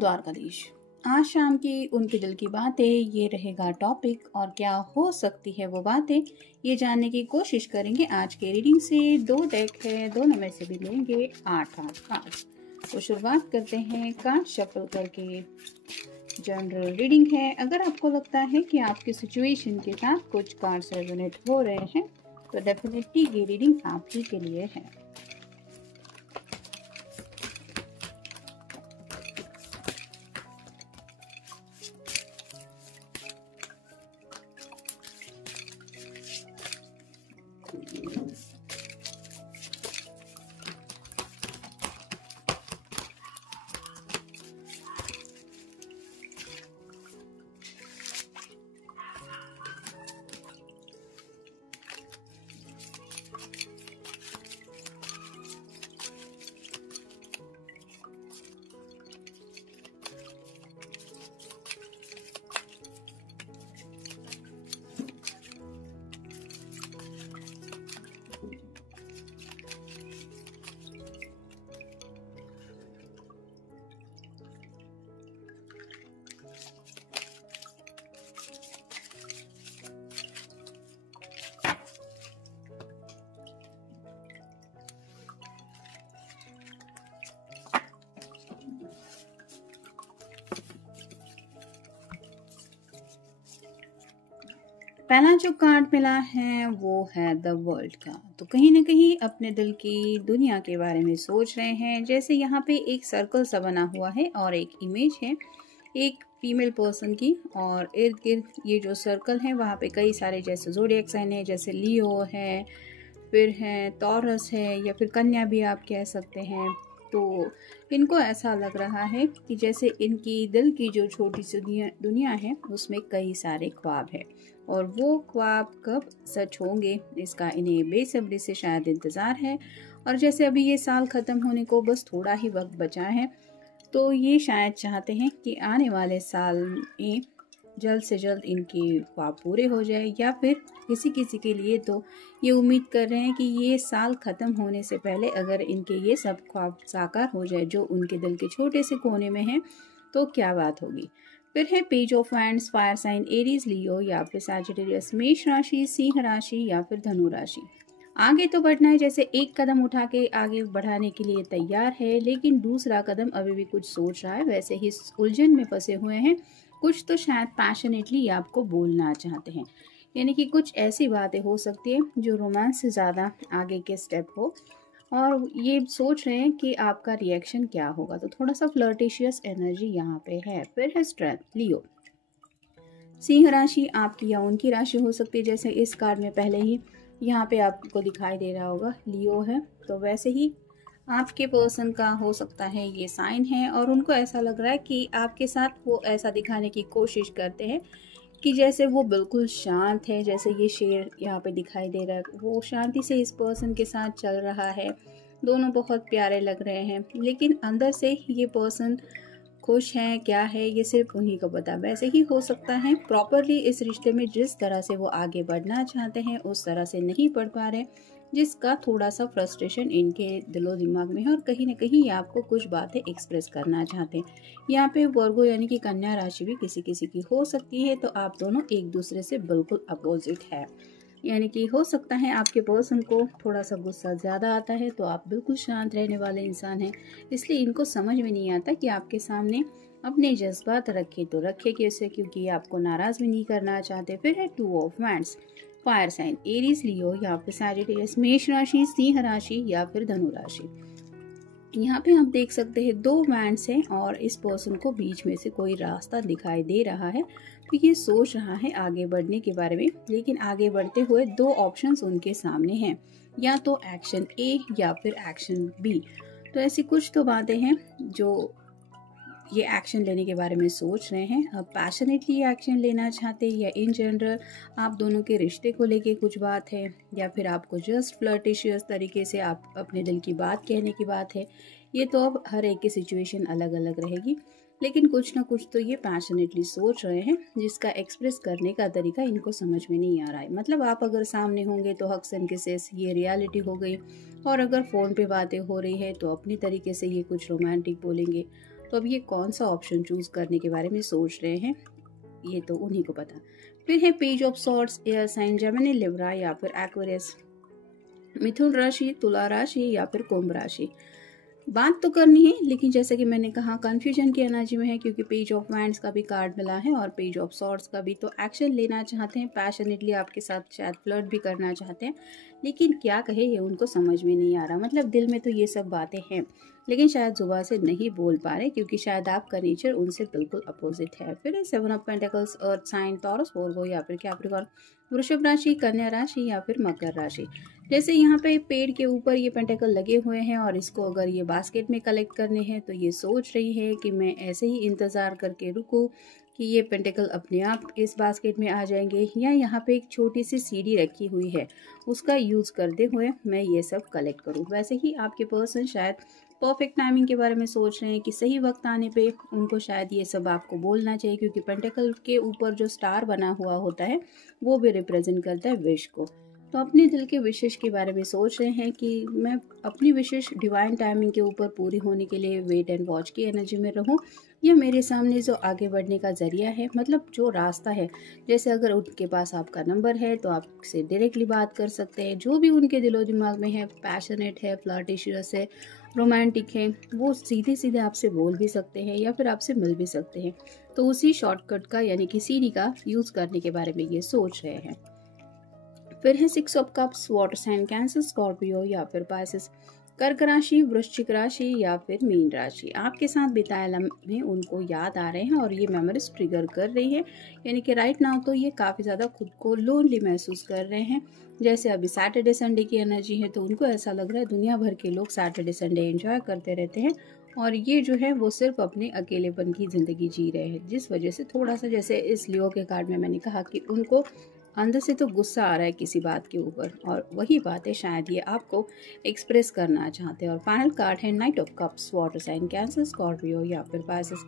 द्वारकाधीश। आज शाम की उनके दिल की बातें ये रहेगा टॉपिक, और क्या हो सकती है वो बातें ये जानने की कोशिश करेंगे आज के रीडिंग से। 2 डेक है, दोनों में से भी लेंगे 8 कार्ड। तो शुरुआत करते हैं कार्ड शफल करके। जनरल रीडिंग है। अगर आपको लगता है कि आपकी सिचुएशन के साथ कुछ कार्ड्स रेजोनेट हो रहे हैं तो डेफिनेटली ये रीडिंग आप ही के लिए है। पहला जो कार्ड मिला है वो है द वर्ल्ड का। तो कहीं ना कहीं अपने दिल की दुनिया के बारे में सोच रहे हैं। जैसे यहाँ पे एक सर्कल सा बना हुआ है और एक इमेज है एक फीमेल पर्सन की, और इर्द गिर्द ये जो सर्कल है वहाँ पे कई सारे जैसे ज़ोडिएक साइन है, जैसे लियो है, फिर है टॉरस है, या फिर कन्या भी आप कह सकते हैं। तो इनको ऐसा लग रहा है कि जैसे इनकी दिल की जो छोटी सी दुनिया है उसमें कई सारे ख्वाब है, और वो ख्वाब कब सच होंगे इसका इन्हें बेसब्री से शायद इंतज़ार है। और जैसे अभी ये साल ख़त्म होने को बस थोड़ा ही वक्त बचा है, तो ये शायद चाहते हैं कि आने वाले साल में जल्द से जल्द इनके ख्वाब पूरे हो जाए, या फिर किसी किसी के लिए तो ये उम्मीद कर रहे हैं कि ये साल ख़त्म होने से पहले अगर इनके ये सब ख्वाब साकार हो जाए जो उनके दिल के छोटे से कोने में है तो क्या बात होगी। फिर है page of wands, fire sign Aries, Leo या फिर सैजिटेरियस, मेष राशि, सिंह राशि या फिर धनु राशि। आगे तो बढ़ना है, जैसे एक कदम उठा के आगे बढ़ाने के लिए तैयार है, लेकिन दूसरा कदम अभी भी कुछ सोच रहा है, वैसे ही उलझन में फंसे हुए हैं। कुछ तो शायद पैशनेटली आपको बोलना चाहते हैं, यानी कि कुछ ऐसी बातें हो सकती है जो रोमांस से ज़्यादा आगे के स्टेप हो, और ये सोच रहे हैं कि आपका रिएक्शन क्या होगा। तो थोड़ा सा फ्लर्टिशियस एनर्जी यहाँ पे है। फिर है स्ट्रेंथ, लियो। सिंह राशि आपकी या उनकी राशि हो सकती है, जैसे इस कार्ड में पहले ही यहाँ पे आपको दिखाई दे रहा होगा लियो है, तो वैसे ही आपके पर्सन का हो सकता है ये साइन है, और उनको ऐसा लग रहा है कि आपके साथ वो ऐसा दिखाने की कोशिश करते हैं कि जैसे वो बिल्कुल शांत है, जैसे ये शेर यहाँ पे दिखाई दे रहा है, वो शांति से इस पर्सन के साथ चल रहा है, दोनों बहुत प्यारे लग रहे हैं, लेकिन अंदर से ये पर्सन खुश है क्या है ये सिर्फ उन्हीं को पता। वैसे ही हो सकता है प्रॉपरली इस रिश्ते में जिस तरह से वो आगे बढ़ना चाहते हैं उस तरह से नहीं बढ़ पा रहे, जिसका थोड़ा सा फ्रस्ट्रेशन इनके दिलो दिमाग में है, और कहीं ना कहीं ये आपको कुछ बातें एक्सप्रेस करना चाहते हैं। यहाँ पे वर्गो यानी कि कन्या राशि भी किसी किसी की हो सकती है, तो आप दोनों एक दूसरे से बिल्कुल अपोजिट है, यानी कि हो सकता है आपके पर्सन को थोड़ा सा गुस्सा ज़्यादा आता है, तो आप बिल्कुल शांत रहने वाले इंसान हैं, इसलिए इनको समझ में नहीं आता कि आपके सामने अपने जज्बात रखे तो रखे कैसे, क्योंकि आपको नाराज़ भी नहीं करना चाहते। फिर है 2 of wands, fire sign Aries, Leo या फिर सैजिटेरियस, मेष राशि, सिंह राशि या फिर धनु राशि। यहाँ पे आप देख सकते हैं 2 वैंड्स हैं, और इस पर्सन को बीच में से कोई रास्ता दिखाई दे रहा है, तो ये सोच रहा है आगे बढ़ने के बारे में, लेकिन आगे बढ़ते हुए 2 ऑप्शंस उनके सामने हैं, या तो एक्शन ए या फिर एक्शन बी। तो ऐसी कुछ तो बातें हैं जो ये एक्शन लेने के बारे में सोच रहे हैं। अब पैशनेटली एक्शन लेना चाहते हैं, या इन जनरल आप दोनों के रिश्ते को लेके कुछ बात है, या फिर आपको जस्ट फ्लर्टिशियस तरीके से आप अपने दिल की बात कहने की बात है। ये तो अब हर एक की सिचुएशन अलग अलग रहेगी, लेकिन कुछ ना कुछ तो ये पैशनेटली सोच रहे हैं, जिसका एक्सप्रेस करने का तरीका इनको समझ में नहीं आ रहा है। मतलब आप अगर सामने होंगे तो हक्स एंड किसेस ये रियलिटी हो गई, और अगर फ़ोन पे बातें हो रही है तो अपनी तरीके से ये कुछ रोमांटिक बोलेंगे। तो अब ये कौन सा ऑप्शन चूज करने के बारे में सोच रहे हैं, ये तो उन्हीं को पता। फिर है page of swords, air sign Gemini, Libra या फिर एक्वेरियस, मिथुन राशि, तुला राशि या फिर कुंभ राशि। बात तो करनी है, लेकिन जैसे कि मैंने कहा कंफ्यूजन की एनर्जी में है, क्योंकि पेज ऑफ वैंड्स का भी कार्ड मिला है और पेज ऑफ सॉर्ड्स का भी। तो एक्शन लेना चाहते हैं, पैशनेटली आपके साथ शायद फ्लर्ट भी करना चाहते हैं, लेकिन क्या कहे ये उनको समझ में नहीं आ रहा। मतलब दिल में तो ये सब बातें हैं, लेकिन शायद जुबान से नहीं बोल पा रहे, क्योंकि शायद आपका नेचर उनसे बिल्कुल अपोजिट है। फिर 7 of pentacles, earth sign, Taurus, Volvo या फिर कैप्रिकॉर्न, वृषभ राशि, कन्या राशि या फिर मकर राशि। जैसे यहाँ पे पेड़ के ऊपर ये पेंटिकल लगे हुए हैं और इसको अगर ये बास्केट में कलेक्ट करने हैं, तो ये सोच रही है कि मैं ऐसे ही इंतज़ार करके रुकूं कि ये पेंटिकल अपने आप इस बास्केट में आ जाएंगे, या यहाँ पे एक छोटी सी सीढ़ी रखी हुई है उसका यूज़ करते हुए मैं ये सब कलेक्ट करूँ। वैसे ही आपके पर्सन शायद परफेक्ट टाइमिंग के बारे में सोच रहे हैं कि सही वक्त आने पे उनको शायद ये सब आपको बोलना चाहिए, क्योंकि पेंटिकल के ऊपर जो स्टार बना हुआ होता है वो भी रिप्रेजेंट करता है विश को। तो अपने दिल के विशेष के बारे में सोच रहे हैं कि मैं अपनी विशेष डिवाइन टाइमिंग के ऊपर पूरी होने के लिए वेट एंड वॉच की एनर्जी में रहूं, या मेरे सामने जो आगे बढ़ने का जरिया है, मतलब जो रास्ता है, जैसे अगर उनके पास आपका नंबर है तो आपसे डायरेक्टली बात कर सकते हैं, जो भी उनके दिलो दिमाग में है, पैशनेट है, फ्लर्टिशियस है, रोमांटिक है, वो सीधे सीधे आपसे बोल भी सकते हैं या फिर आपसे मिल भी सकते हैं। तो उसी शॉर्टकट का यानी कि सीढ़ी का यूज़ करने के बारे में ये सोच रहे हैं। फिर है 6 of cups, water sign, Cancer, Scorpio या फिर पाइसेस, कर्क राशि, वृश्चिक राशि या फिर मीन राशि। आपके साथ बिताए लम्हे उनको याद आ रहे हैं और ये मेमोरीज ट्रिगर कर रही है, यानी कि राइट नाउ तो ये काफ़ी ज़्यादा खुद को लोनली महसूस कर रहे हैं। जैसे अभी सैटरडे संडे की एनर्जी है, तो उनको ऐसा लग रहा है दुनिया भर के लोग सैटरडे संडे एंजॉय करते रहते हैं और ये जो है वो सिर्फ अपने अकेलेपन की ज़िंदगी जी रहे हैं, जिस वजह से थोड़ा सा, जैसे इस लियो के कार्ड में मैंने कहा कि उनको अंदर से तो गुस्सा आ रहा है किसी बात के ऊपर, और वही बातें शायद ये आपको एक्सप्रेस करना चाहते हैं। और फाइनल कार्ड है knight of cups, water sign, Cancer, Scorpio या फिर पाइसेस,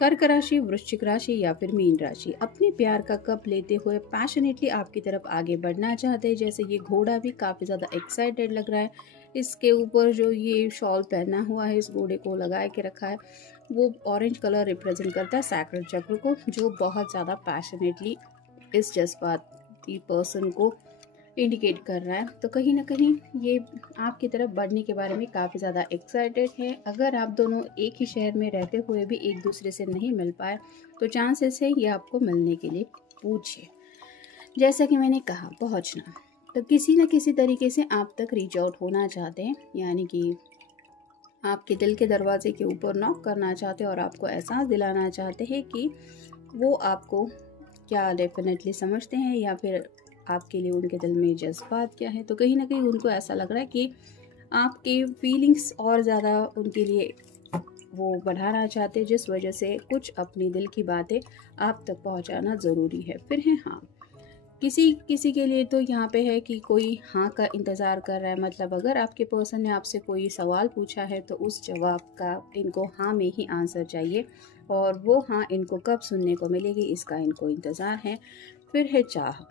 कर्क राशि, वृश्चिक राशि या फिर मीन राशि। अपने प्यार का कप लेते हुए पैशनेटली आपकी तरफ आगे बढ़ना चाहते हैं। जैसे ये घोड़ा भी काफ़ी ज़्यादा एक्साइटेड लग रहा है, इसके ऊपर जो ये शॉल पहना हुआ है, इस घोड़े को लगा के रखा है, वो ऑरेंज कलर रिप्रेजेंट करता है सैक्रड चक्र को, जो बहुत ज़्यादा पैशनेटली इस जज्बाती पर्सन को इंडिकेट कर रहा है। तो कहीं ना कहीं ये आपकी तरफ बढ़ने के बारे में काफ़ी ज़्यादा एक्साइटेड है। अगर आप दोनों एक ही शहर में रहते हुए भी एक दूसरे से नहीं मिल पाए, तो चांसेस है ये आपको मिलने के लिए पूछे। जैसा कि मैंने कहा, पहुंचना, तो किसी न किसी तरीके से आप तक रीच आउट होना चाहते हैं, यानी कि आपके दिल के दरवाजे के ऊपर नॉक करना चाहते हैं और आपको एहसास दिलाना चाहते हैं कि वो आपको क्या डेफिनेटली समझते हैं, या फिर आपके लिए उनके दिल में जज्बात क्या है। तो कहीं ना कहीं उनको ऐसा लग रहा है कि आपके फीलिंग्स और ज़्यादा उनके लिए वो बढ़ाना चाहते हैं, जिस वजह से कुछ अपनी दिल की बातें आप तक पहुंचाना ज़रूरी है। फिर है हाँ, किसी किसी के लिए तो यहाँ पे है कि कोई हाँ का इंतज़ार कर रहा है। मतलब अगर आपके पर्सन ने आपसे कोई सवाल पूछा है, तो उस जवाब का इनको हाँ में ही आंसर चाहिए, और वो हाँ इनको कब सुनने को मिलेगी इसका इनको इंतज़ार है। फिर है चाह,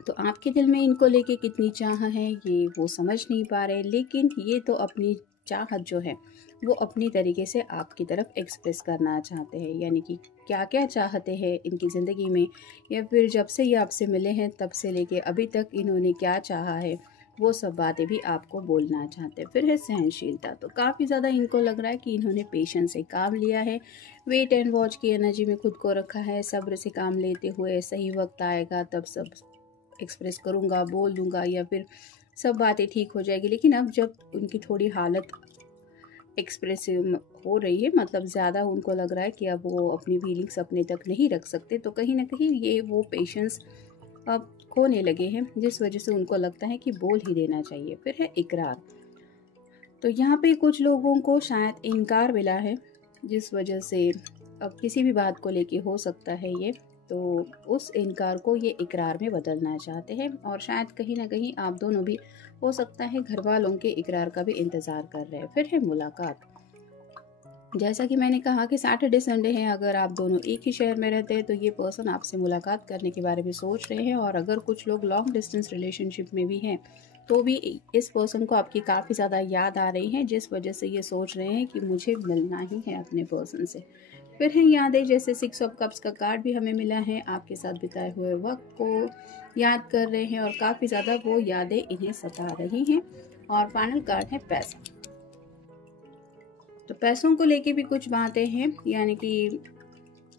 तो आपके दिल में इनको लेके कितनी चाह है ये वो समझ नहीं पा रहे, लेकिन ये तो अपनी चाहत जो है वो अपनी तरीके से आपकी तरफ एक्सप्रेस करना चाहते हैं, यानी कि क्या क्या चाहते हैं इनकी ज़िंदगी में, या फिर जब से ये आपसे मिले हैं तब से लेके अभी तक इन्होंने क्या चाहा है, वो सब बातें भी आपको बोलना चाहते हैं। फिर है सहनशीलता, तो काफ़ी ज़्यादा इनको लग रहा है कि इन्होंने पेशेंस से काम लिया है, वेट एंड वॉच की एनर्जी में खुद को रखा है, सब्र से काम लेते हुए सही वक्त आएगा तब सब एक्सप्रेस करूँगा, बोल दूँगा, या फिर सब बातें ठीक हो जाएगी। लेकिन अब जब उनकी थोड़ी हालत एक्सप्रेसिव हो रही है, मतलब ज़्यादा उनको लग रहा है कि अब वो अपनी फीलिंग्स अपने तक नहीं रख सकते, तो कहीं ना कहीं ये वो पेशेंस अब खोने लगे हैं, जिस वजह से उनको लगता है कि बोल ही देना चाहिए। फिर है इकरार, तो यहाँ पे कुछ लोगों को शायद इनकार मिला है, जिस वजह से अब किसी भी बात को लेके हो सकता है ये, तो उस इनकार को ये इकरार में बदलना चाहते हैं। और शायद कहीं ना कहीं आप दोनों भी, हो सकता है, घर वालों के इकरार का भी इंतज़ार कर रहे हैं। फिर है मुलाकात, जैसा कि मैंने कहा कि सैटरडे संडे है, अगर आप दोनों एक ही शहर में रहते हैं तो ये पर्सन आपसे मुलाकात करने के बारे में सोच रहे हैं। और अगर कुछ लोग लॉन्ग डिस्टेंस रिलेशनशिप में भी हैं, तो भी इस पर्सन को आपकी काफ़ी ज़्यादा याद आ रही है, जिस वजह से ये सोच रहे हैं कि मुझे मिलना ही है अपने पर्सन से। फिर हैं यादें, जैसे 6 ऑफ कप्स का कार्ड भी हमें मिला है। आपके साथ बिताए हुए वक्त को याद कर रहे हैं और काफ़ी ज़्यादा वो यादें इन्हें सता रही हैं। और फाइनल कार्ड है पैसा। तो पैसों को लेके भी कुछ बातें हैं, यानी कि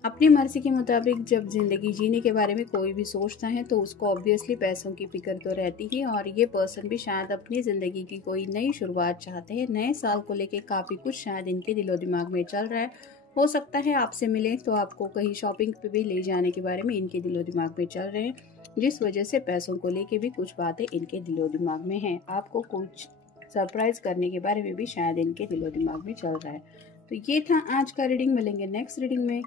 अपनी मर्जी के मुताबिक जब ज़िंदगी जीने के बारे में कोई भी सोचता है तो उसको ऑब्वियसली पैसों की फिक्र तो रहती ही। और ये पर्सन भी शायद अपनी ज़िंदगी की कोई नई शुरुआत चाहते हैं। नए साल को लेके काफ़ी कुछ शायद इनके दिलो दिमाग में चल रहा है। हो सकता है आपसे मिले तो आपको कहीं शॉपिंग पे भी ले जाने के बारे में इनके दिलो दिमाग में चल रहे हैं, जिस वजह से पैसों को लेके भी कुछ बातें इनके दिलो दिमाग में हैं। आपको कुछ सरप्राइज करने के बारे में भी शायद इनके दिलो दिमाग में चल रहा है। तो ये था आज का रीडिंग। मिलेंगे नेक्स्ट रीडिंग में।